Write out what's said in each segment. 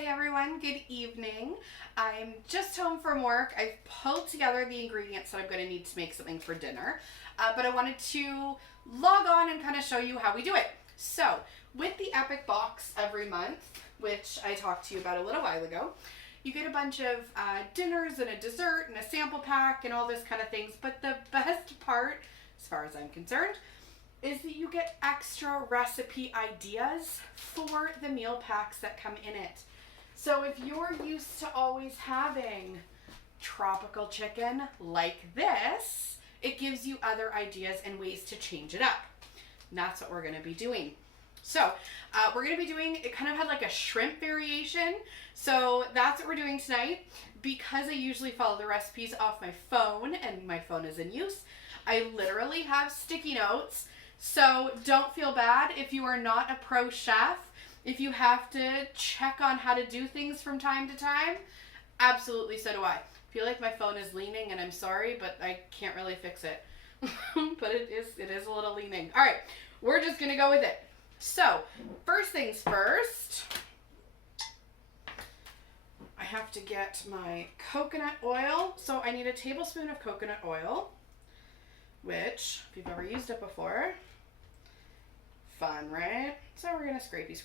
Hey everyone, good evening. I'm just home from work. I've pulled together the ingredients that I'm going to need to make something for dinner, but I wanted to log on and kind of show you how we do it. So, with the Epic box every month, which I talked to you about a little while ago, you get a bunch of dinners and a dessert and a sample pack and all this kind of things, but the best part, as far as I'm concerned, is that you get extra recipe ideas for the meal packs that come in it. So if you're used to always having tropical chicken like this, it gives you other ideas and ways to change it up. And that's what we're going to be doing. So we're going to be doing, it kind of had like a shrimp variation. So that's what we're doing tonight. Because I usually follow the recipes off my phone and my phone is in use, I literally have sticky notes. So don't feel bad if you are not a pro chef. If you have to check on how to do things from time to time, absolutely so do I. I feel like my phone is leaning and I'm sorry, but I can't really fix it. But it is a little leaning. All right, we're just going to go with it. So first things first, I have to get my coconut oil. So I need a tablespoon of coconut oil, which if you've ever used it before, fun, right? So we're gonna scrapey.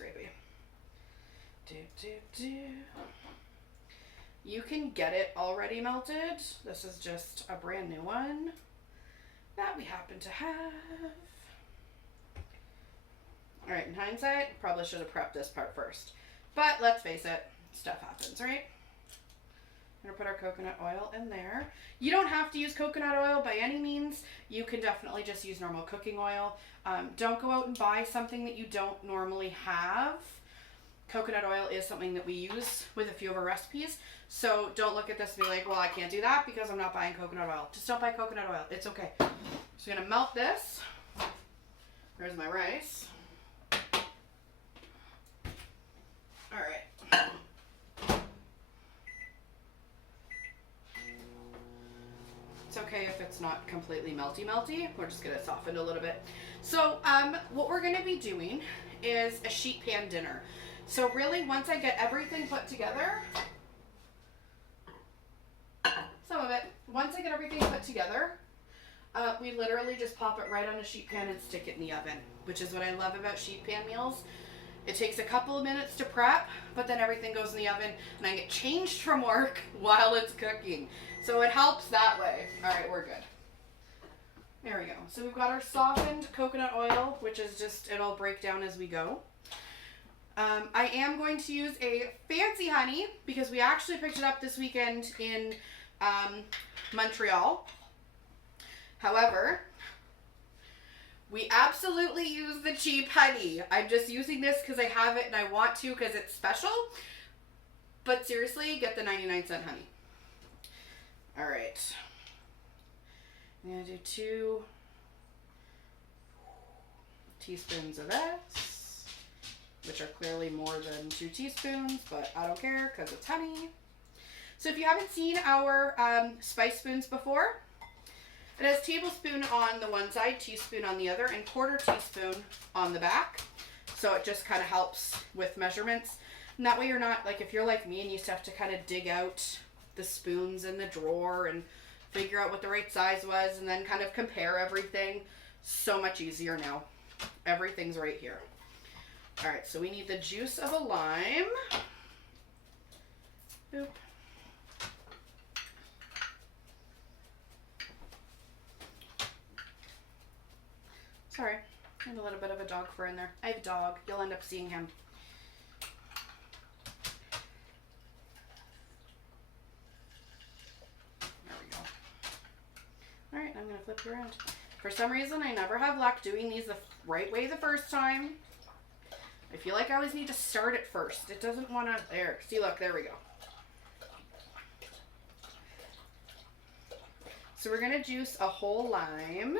You can get it already melted. This is just a brand new one that we happen to have. All right, in hindsight, probably should have prepped this part first. But let's face it, stuff happens, right? I'm gonna put our coconut oil in there. You don't have to use coconut oil by any means. You can definitely just use normal cooking oil. Don't go out and buy something that you don't normally have. Coconut oil is something that we use with a few of our recipes. So don't look at this and be like, well, I can't do that because I'm not buying coconut oil. Just don't buy coconut oil. It's okay. So I'm gonna melt this. There's my rice. All right. It's okay if it's not completely melty. We're just gonna soften a little bit. So what we're gonna be doing is a sheet pan dinner. So really, once I get everything put together, once I get everything put together, we literally just pop it right on a sheet pan and stick it in the oven, which is what I love about sheet pan meals. It takes a couple of minutes to prep, but then everything goes in the oven and I get changed from work while it's cooking. So it helps that way. All right, we're good. There we go. So we've got our softened coconut oil, which is just, it'll break down as we go. I am going to use a fancy honey because we actually picked it up this weekend in Montreal. However, we absolutely use the cheap honey. I'm just using this because I have it and I want to because it's special. But seriously, get the 99-cent honey. All right. I'm going to do 2 teaspoons of this, which are clearly more than 2 teaspoons, but I don't care because it's honey. So if you haven't seen our spice spoons before, it has tablespoon on the one side, teaspoon on the other, and 1/4 teaspoon on the back. So it just kind of helps with measurements. And that way you're not, like if you're like me and you used to have to kind of dig out the spoons in the drawer and figure out what the right size was and then kind of compare everything. So much easier now. Everything's right here. All right, so we need the juice of a lime. Boop. Sorry, I have a little bit of a dog fur in there. I have a dog. You'll end up seeing him. There we go. All right, I'm going to flip you around. For some reason, I never have luck doing these the right way the first time. I feel like I always need to start it first. It doesn't want to, there. See, look, there we go. So we're going to juice a whole lime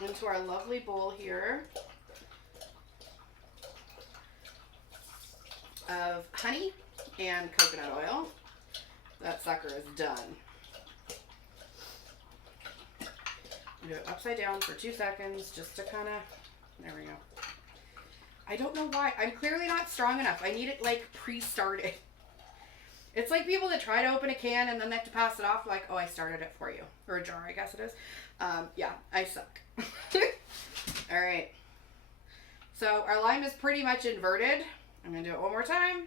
into our lovely bowl here of honey and coconut oil. That sucker is done. Do it upside down for 2 seconds just to kind of, there we go. I don't know why. I'm clearly not strong enough. I need it like pre-started. It's like people that try to open a can and then they have to pass it off like, oh, I started it for you. Or a jar, I guess it is. Yeah, I suck. All right. So our lime is pretty much inverted. I'm going to do it one more time.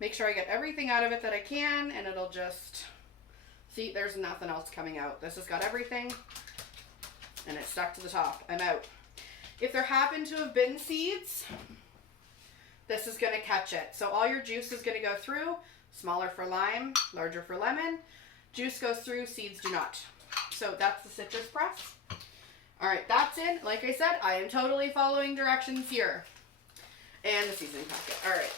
Make sure I get everything out of it that I can, and it'll just... See, there's nothing else coming out. This has got everything, and it's stuck to the top. I'm out. If there happen to have been seeds, this is going to catch it. So all your juice is going to go through. Smaller for lime, larger for lemon. Juice goes through, seeds do not. So that's the citrus press. All right, that's in. Like I said, I am totally following directions here. And the seasoning packet. All right.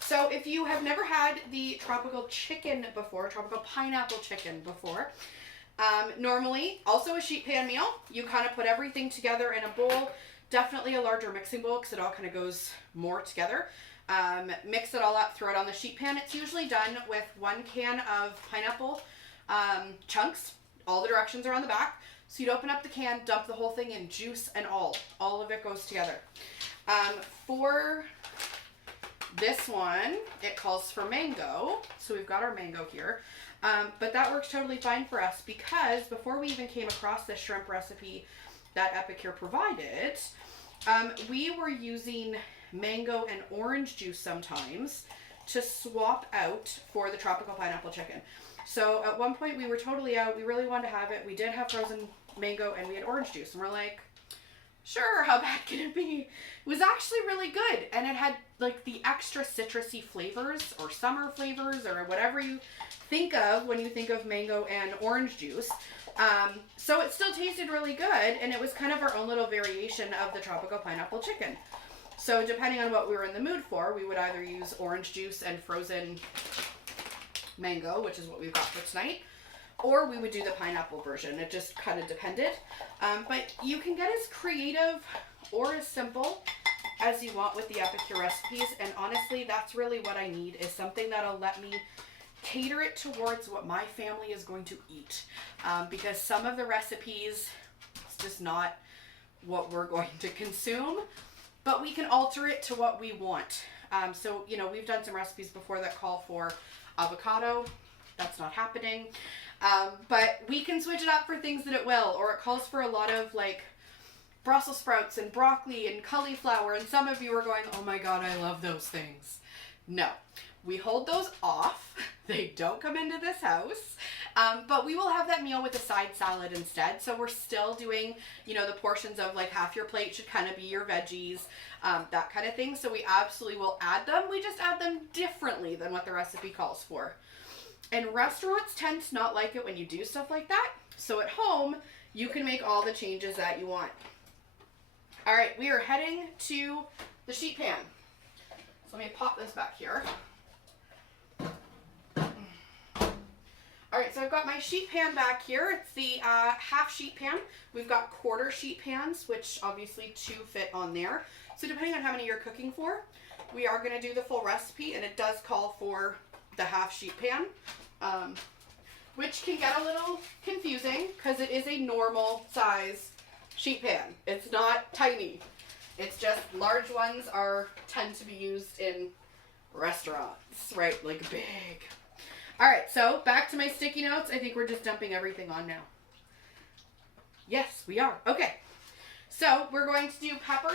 So if you have never had the tropical chicken before, tropical pineapple chicken before, normally, also a sheet pan meal, you kind of put everything together in a bowl, definitely a larger mixing bowl because it all kind of goes more together. Mix it all up, throw it on the sheet pan. It's usually done with 1 can of pineapple chunks. All the directions are on the back. So you'd open up the can, dump the whole thing in, juice and all. All of it goes together. For this one, it calls for mango. So we've got our mango here. But that works totally fine for us because before we even came across this shrimp recipe that Epicure provided, we were using mango and orange juice sometimes to swap out for the tropical pineapple chicken. So at one point we were totally out. We really wanted to have it. We did have frozen mango and we had orange juice. And we're like, sure, how bad can it be? It was actually really good. And it had like the extra citrusy flavors or summer flavors or whatever you think of when you think of mango and orange juice. So it still tasted really good. And it was kind of our own little variation of the tropical pineapple chicken. So depending on what we were in the mood for, we would either use orange juice and frozen mango, which is what we've got for tonight, or we would do the pineapple version. It just kind of depended. But you can get as creative or as simple as you want with the Epicure recipes. And honestly, that's really what I need, is something that'll let me cater it towards what my family is going to eat. Because some of the recipes, it's just not what we're going to consume. But we can alter it to what we want. So, you know, we've done some recipes before that call for avocado. That's not happening. But we can switch it up for things that it will. Or it calls for a lot of, like, Brussels sprouts and broccoli and cauliflower. And some of you are going, oh my God, I love those things. No. We hold those off. They don't come into this house. But we will have that meal with a side salad instead. So we're still doing, you know, the portions of like half your plate should kind of be your veggies, that kind of thing. So we absolutely will add them. We just add them differently than what the recipe calls for. And restaurants tend to not like it when you do stuff like that. So at home, you can make all the changes that you want. All right, we are heading to the sheet pan. So let me pop this back here. All right, so I've got my sheet pan back here. It's the half sheet pan. We've got quarter sheet pans, which obviously 2 fit on there. So depending on how many you're cooking for, we are going to do the full recipe, and it does call for the half sheet pan, which can get a little confusing because it is a normal size sheet pan. It's not tiny. It's just large ones tend to be used in restaurants, right? Like big. All right, so back to my sticky notes. I think we're just dumping everything on now. Yes, we are. Okay, so we're going to do peppers.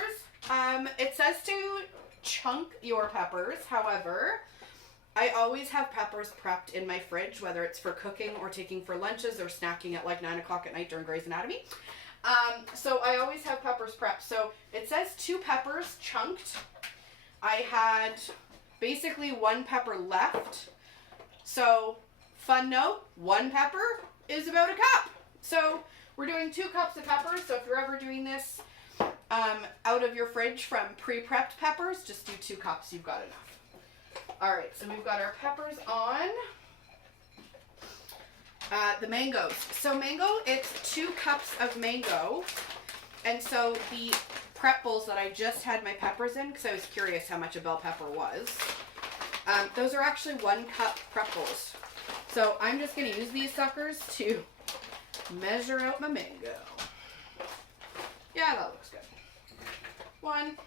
It says to chunk your peppers. However, I always have peppers prepped in my fridge, whether it's for cooking or taking for lunches or snacking at like 9 o'clock at night during Grey's Anatomy. So I always have peppers prepped. So it says 2 peppers chunked. I had basically 1 pepper left. So, fun note, 1 pepper is about a cup. So, we're doing 2 cups of peppers. So, if you're ever doing this out of your fridge from pre-prepped peppers, just do 2 cups. You've got enough. All right, so we've got our peppers on. The mangoes. So, mango, it's 2 cups of mango. And so, the prep bowls that I just had my peppers in, because I was curious how much a bell pepper was. Those are actually 1 cup prep bowls. So I'm just going to use these suckers to measure out my mango. Yeah, that looks good. 1.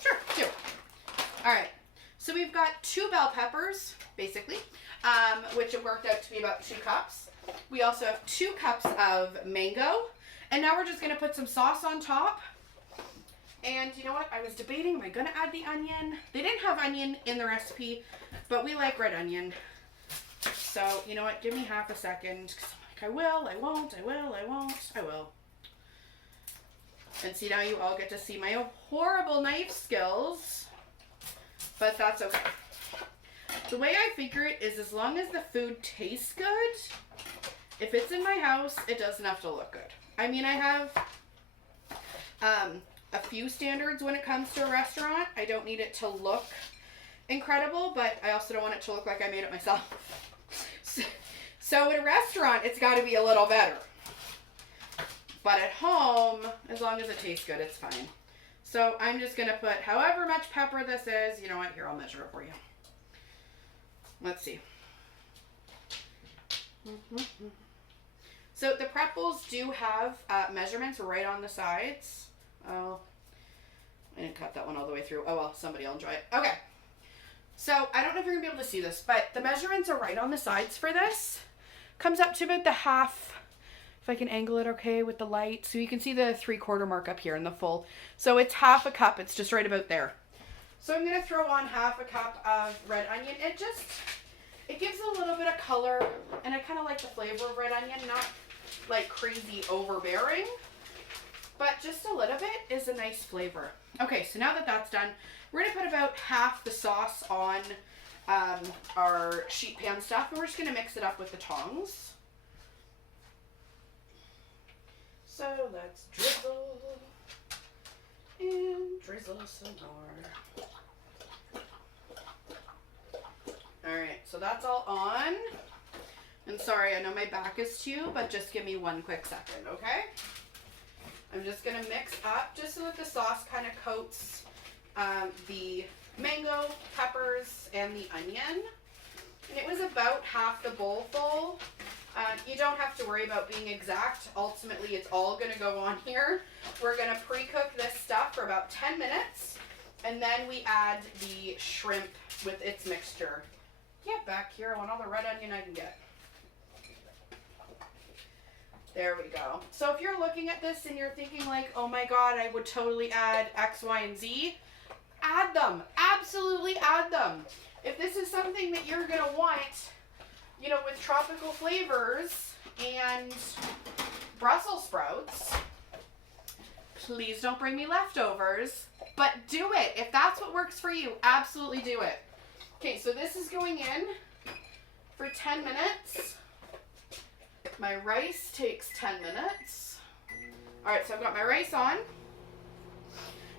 Sure, 2. All right. So we've got 2 bell peppers, basically, which it worked out to be about 2 cups. We also have 2 cups of mango. And now we're just going to put some sauce on top. And you know what? I was debating, am I going to add the onion? They didn't have onion in the recipe, but we like red onion. So, you know what? Give me half a second. 'Cause I'm like, I will, I won't, I will, I won't, I will. And see, now you all get to see my horrible knife skills. But that's okay. The way I figure it is as long as the food tastes good, if it's in my house, it doesn't have to look good. I mean, I have a few standards when it comes to a restaurant. I don't need it to look incredible, but I also don't want it to look like I made it myself. So in a restaurant, it's got to be a little better. But at home, as long as it tastes good, it's fine. So I'm just going to put however much pepper this is. You know what? Here, I'll measure it for you. Let's see. So the prep bowls do have measurements right on the sides. Oh, I didn't cut that one all the way through. Oh well, somebody will enjoy it. Okay. So I don't know if you're going to be able to see this, but the measurements are right on the sides for this. Comes up to about the half, if I can angle it okay with the light. So you can see the 3/4 mark up here in the full. So it's half a cup. It's just right about there. So I'm going to throw on half a cup of red onion. It gives a little bit of color, and I kind of like the flavor of red onion, not like crazy overbearing, but just a little bit is a nice flavor. Okay, so now that that's done, we're going to put about half the sauce on our sheet pan stuff, and we're just going to mix it up with the tongs. So let's drizzle and drizzle some more. Alright, so that's all on. And sorry, I know my back is to you, but just give me one quick second, okay? I'm just going to mix up just so that the sauce kind of coats the mango, peppers, and the onion. And it was about half the bowl full. You don't have to worry about being exact. Ultimately, it's all going to go on here. We're going to pre-cook this stuff for about 10 minutes. And then we add the shrimp with its mixture. Get back here. I want all the red onion I can get. There we go. So if you're looking at this and you're thinking like, oh my God, I would totally add X, Y, and Z, add them. Absolutely add them. If this is something that you're going to want, you know, with tropical flavors and Brussels sprouts, please don't bring me leftovers, but do it. If that's what works for you, absolutely do it. Okay, so this is going in for 10 minutes. My rice takes 10 minutes. All right, so I've got my rice on.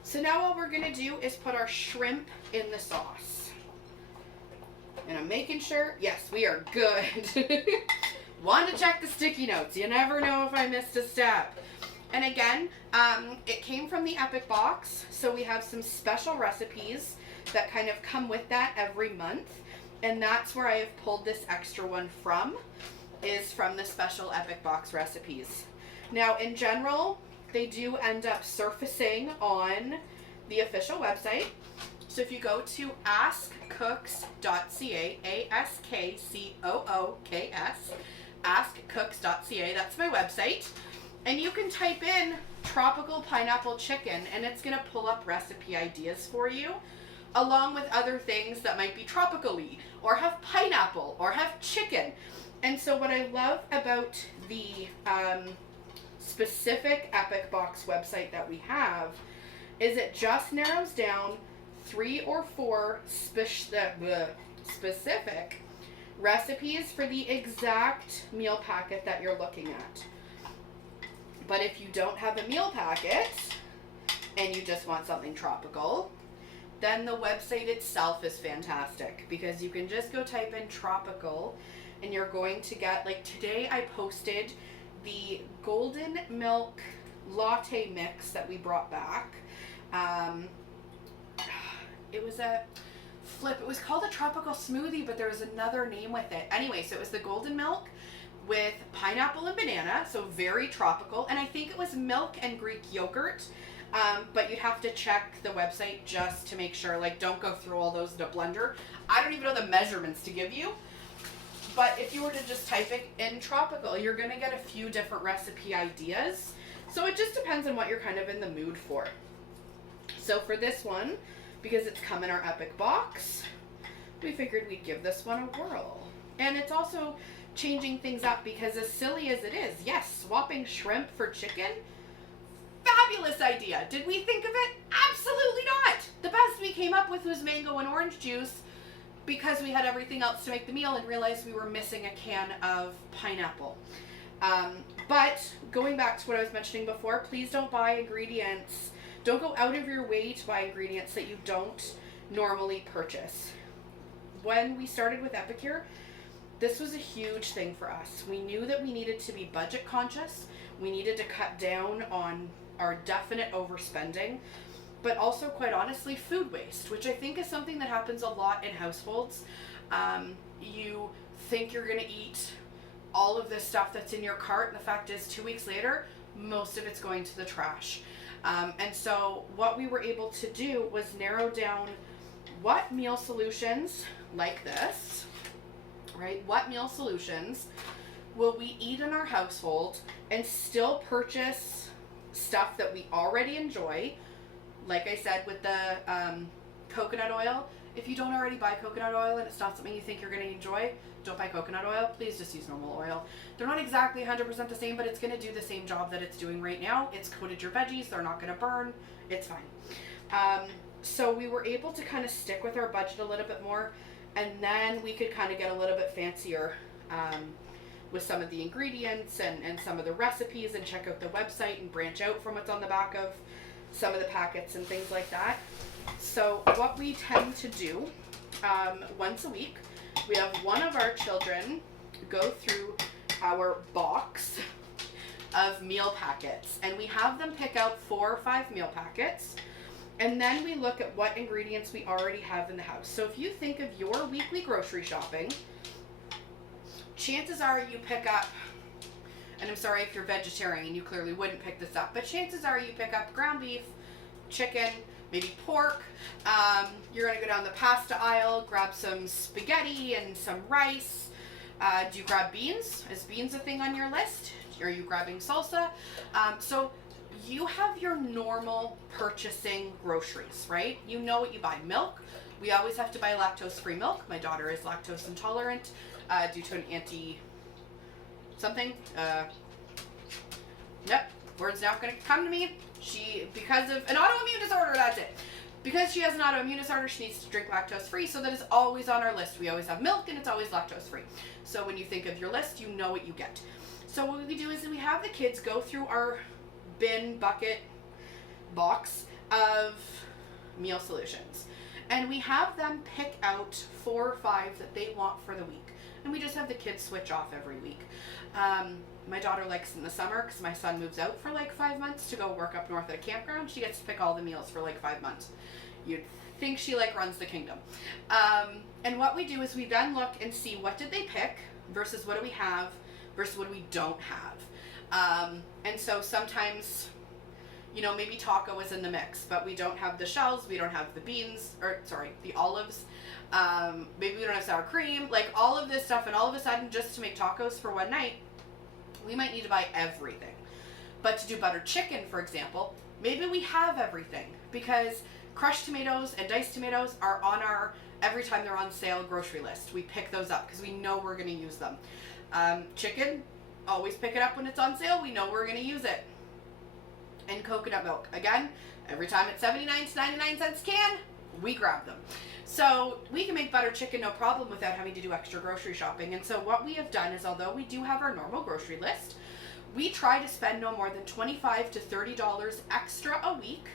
So now what we're gonna do is put our shrimp in the sauce. And I'm making sure, yes, we are good. Want to check the sticky notes. You never know if I missed a step. And again, it came from the Epic box, so we have some special recipes that kind of come with that every month. And that's where I have pulled this extra one from, is from the special Epic box recipes. Now, in general, they do end up surfacing on the official website. So if you go to askcooks.ca, ASKCOOKS, askcooks.ca, that's my website. And you can type in tropical pineapple chicken and it's going to pull up recipe ideas for you, along with other things that might be tropical-y, or have pineapple, or have chicken. And so what I love about the specific Epic Box website that we have is it just narrows down 3 or 4 specific recipes for the exact meal packet that you're looking at. But if you don't have a meal packet and you just want something tropical, then the website itself is fantastic, because you can just go type in tropical and you're going to get, like today I posted the golden milk latte mix that we brought back. It was a flip. It was called a tropical smoothie, but there was another name with it. Anyway, so it was the golden milk with pineapple and banana, so very tropical. And I think it was milk and Greek yogurt. But you'd have to check the website just to make sure. Like, don't go through all those in a blender. I don't even know the measurements to give you. But if you were to just type it in tropical, you're going to get a few different recipe ideas. So it just depends on what you're kind of in the mood for. So for this one, because it's come in our Epic box, we figured we'd give this one a whirl. And it's also changing things up because, as silly as it is, yes, swapping shrimp for chicken, fabulous idea. Did we think of it? Absolutely not. The best we came up with was mango and orange juice because we had everything else to make the meal and realized we were missing a can of pineapple. But going back to what I was mentioning before, please don't buy ingredients. Don't go out of your way to buy ingredients that you don't normally purchase. When we started with Epicure, this was a huge thing for us. We knew that we needed to be budget conscious. We needed to cut down on our definite overspending, but also, quite honestly, food waste, which I think is something that happens a lot in households. You think you're going to eat all of this stuff that's in your cart, and the fact is 2 weeks later, most of it's going to the trash. And so what we were able to do was narrow down what meal solutions like this, right? What meal solutions will we eat in our household and still purchase stuff that we already enjoy? Like I said, with the coconut oil, if you don't already buy coconut oil and it's not something you think you're going to enjoy, don't buy coconut oil. Please just use normal oil. They're not exactly 100% the same, but it's going to do the same job that it's doing right now. It's coated your veggies. They're not going to burn. It's fine. So we were able to kind of stick with our budget a little bit more, and then we could kind of get a little bit fancier with some of the ingredients and some of the recipes, and check out the website and branch out from what's on the back of some of the packets and things like that. So what we tend to do once a week, we have one of our children go through our box of meal packets, and we have them pick out 4 or 5 meal packets, and then we look at what ingredients we already have in the house. So if you think of your weekly grocery shopping, chances are you pick up, and I'm sorry if you're vegetarian, you clearly wouldn't pick this up, but chances are you pick up ground beef, chicken, maybe pork. You're going to go down the pasta aisle, grab some spaghetti and some rice. Do you grab beans? Is beans a thing on your list? Are you grabbing salsa? So you have your normal purchasing groceries, right? You know what you buy. Milk. We always have to buy lactose-free milk. My daughter is lactose intolerant due to an something. Yep, word's not going to come to me. Because of an autoimmune disorder, that's it. Because she has an autoimmune disorder, she needs to drink lactose-free, so that is always on our list. We always have milk, and it's always lactose-free. So when you think of your list, you know what you get. So what we do is we have the kids go through our bin bucket box of meal solutions, and we have them pick out 4 or 5 that they want for the week, and we just have the kids switch off every week. My daughter likes in the summer, because my son moves out for like 5 months to go work up north at a campground. She gets to pick all the meals for like 5 months. You'd think she like runs the kingdom. And what we do is we then look and see what did they pick versus what do we have versus what we don't have. And so sometimes, you know, maybe taco is in the mix, but we don't have the shells, we don't have the beans, the olives. Maybe we don't have sour cream, like all of this stuff, and all of a sudden, just to make tacos for one night, we might need to buy everything. But to do buttered chicken, for example, maybe we have everything, because crushed tomatoes and diced tomatoes are on our, every time they're on sale, grocery list. We pick those up because we know we're going to use them. Chicken, always pick it up when it's on sale. We know we're going to use it. And coconut milk, again, every time it's 79 to 99 cents a can, we grab them. So we can make butter chicken no problem without having to do extra grocery shopping. And so what we have done is, although we do have our normal grocery list, we try to spend no more than $25 to $30 extra a week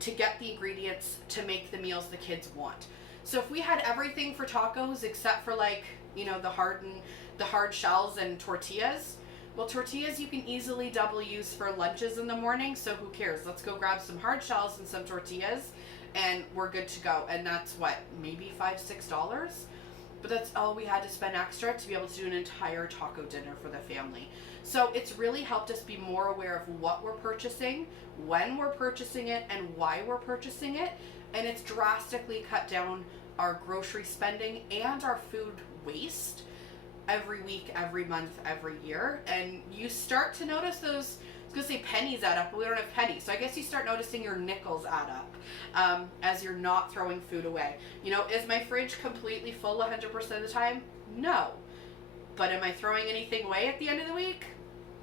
to get the ingredients to make the meals the kids want. So if we had everything for tacos except for, like, you know, the hard shells and tortillas, well, tortillas you can easily double use for lunches in the morning, so who cares? Let's go grab some hard shells and some tortillas, and we're good to go. And that's what, maybe $5, $6? but that's all we had to spend extra to be able to do an entire taco dinner for the family. So it's really helped us be more aware of what we're purchasing, when we're purchasing it, and why we're purchasing it. And it's drastically cut down our grocery spending and our food waste every week, every month, every year. And you start to notice those, I was gonna say pennies add up, but we don't have pennies. So I guess you start noticing your nickels add up as you're not throwing food away. You know, is my fridge completely full 100% of the time? No. But am I throwing anything away at the end of the week?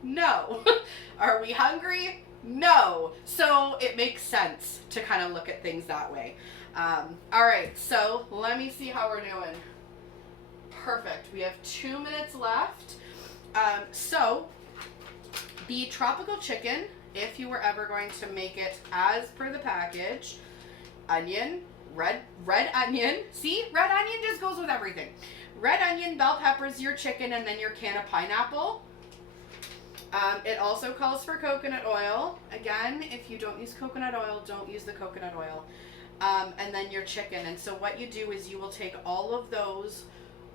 No. Are we hungry? No. So it makes sense to kind of look at things that way. All right, so let me see how we're doing. Perfect. We have 2 minutes left. So the tropical chicken, if you were ever going to make it as per the package, onion, red onion. See, red onion just goes with everything. Red onion, bell peppers, your chicken, and then your can of pineapple. It also calls for coconut oil. Again, if you don't use coconut oil, don't use the coconut oil. And then your chicken. And so what you do is you will take all of those,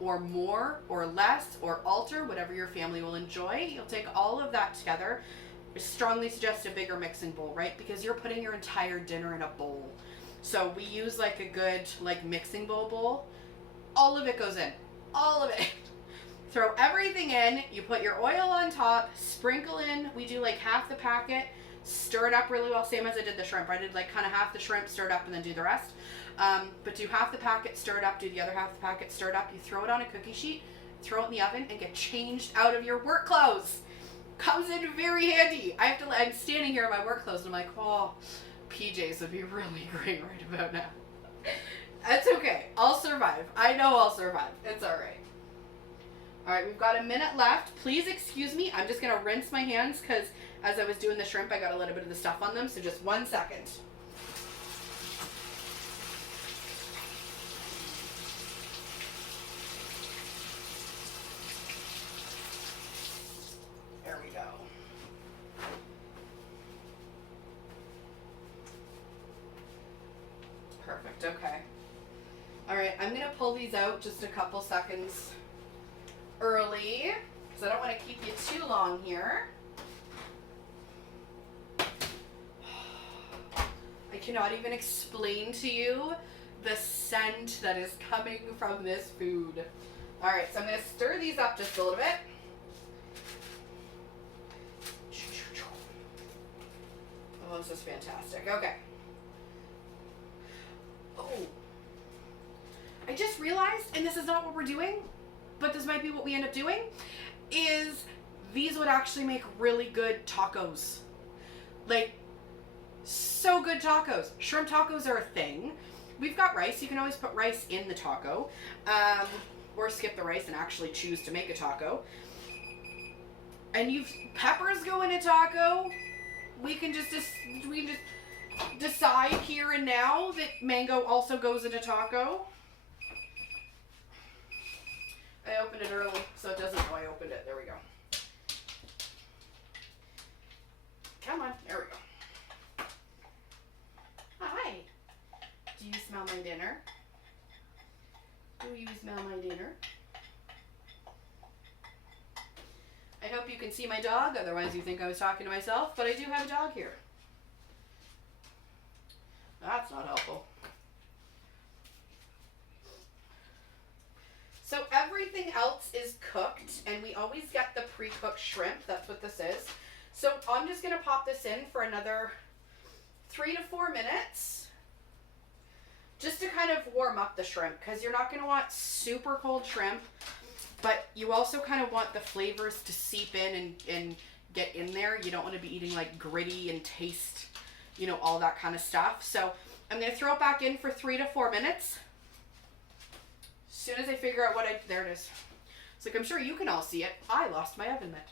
or more or less or alter, whatever your family will enjoy. You'll take all of that together. I strongly suggest a bigger mixing bowl, right? Because you're putting your entire dinner in a bowl. So we use like a good mixing bowl. All of it goes in. All of it. Throw everything in. You put your oil on top, sprinkle in. We do like half the packet, stir it up really well, same as I did the shrimp. I did like kind of half the shrimp, stir it up, and then do the rest. But do half the packet, stir it up, do the other half the packet, stir it up. You throw it on a cookie sheet, throw it in the oven, and get changed out of your work clothes. Comes in very handy. I'm standing here in my work clothes, and I'm like, oh, PJs would be really great right about now. That's okay. I'll survive. I know I'll survive. It's all right. All right, we've got a minute left. Please excuse me. I'm just going to rinse my hands because as I was doing the shrimp, I got a little bit of the stuff on them. So just 1 second. There we go. Perfect. Okay. All right, I'm going to pull these out just a couple seconds early because I don't want to keep you too long here. I cannot even explain to you the scent that is coming from this food. All right, so I'm going to stir these up just a little bit. Oh, this is fantastic. Okay. Oh. I just realized, and this is not what we're doing, but this might be what we end up doing, is these would actually make really good tacos. Like, so good tacos. Shrimp tacos are a thing. We've got rice. You can always put rice in the taco. Or skip the rice and actually choose to make a taco. And peppers go in a taco. We can just decide here and now that mango also goes in a taco. I opened it early, so it doesn't know I opened it. There we go. Come on. There we go. Hi. Do you smell my dinner? Do you smell my dinner? I hope you can see my dog, otherwise you think I was talking to myself, but I do have a dog here. That's not helpful. So everything else is cooked, and we always get the pre-cooked shrimp. That's what this is. So I'm just going to pop this in for another 3 to 4 minutes, just to kind of warm up the shrimp, because you're not going to want super cold shrimp, but you also kind of want the flavors to seep in and get in there. You don't want to be eating like gritty and taste, you know, all that kind of stuff. So I'm going to throw it back in for 3 to 4 minutes. As soon as I figure out there it is. It's like, I'm sure you can all see it. I lost my oven mitt.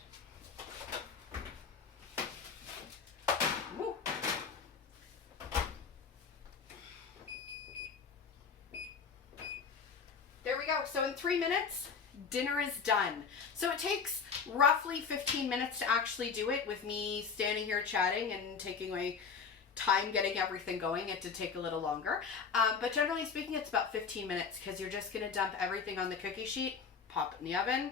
Woo. There we go. So in 3 minutes, dinner is done. So it takes roughly 15 minutes to actually do it with me standing here chatting and taking my time getting everything going. It did take a little longer. But generally speaking, it's about 15 minutes because you're just going to dump everything on the cookie sheet, pop it in the oven,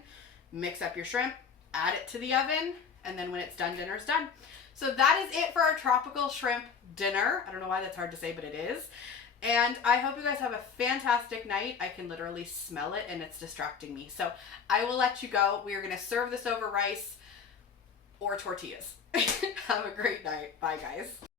mix up your shrimp, add it to the oven, and then when it's done, dinner's done. So that is it for our tropical shrimp dinner. I don't know why that's hard to say, but it is. And I hope you guys have a fantastic night. I can literally smell it and it's distracting me. So I will let you go. We are going to serve this over rice or tortillas. Have a great night. Bye, guys.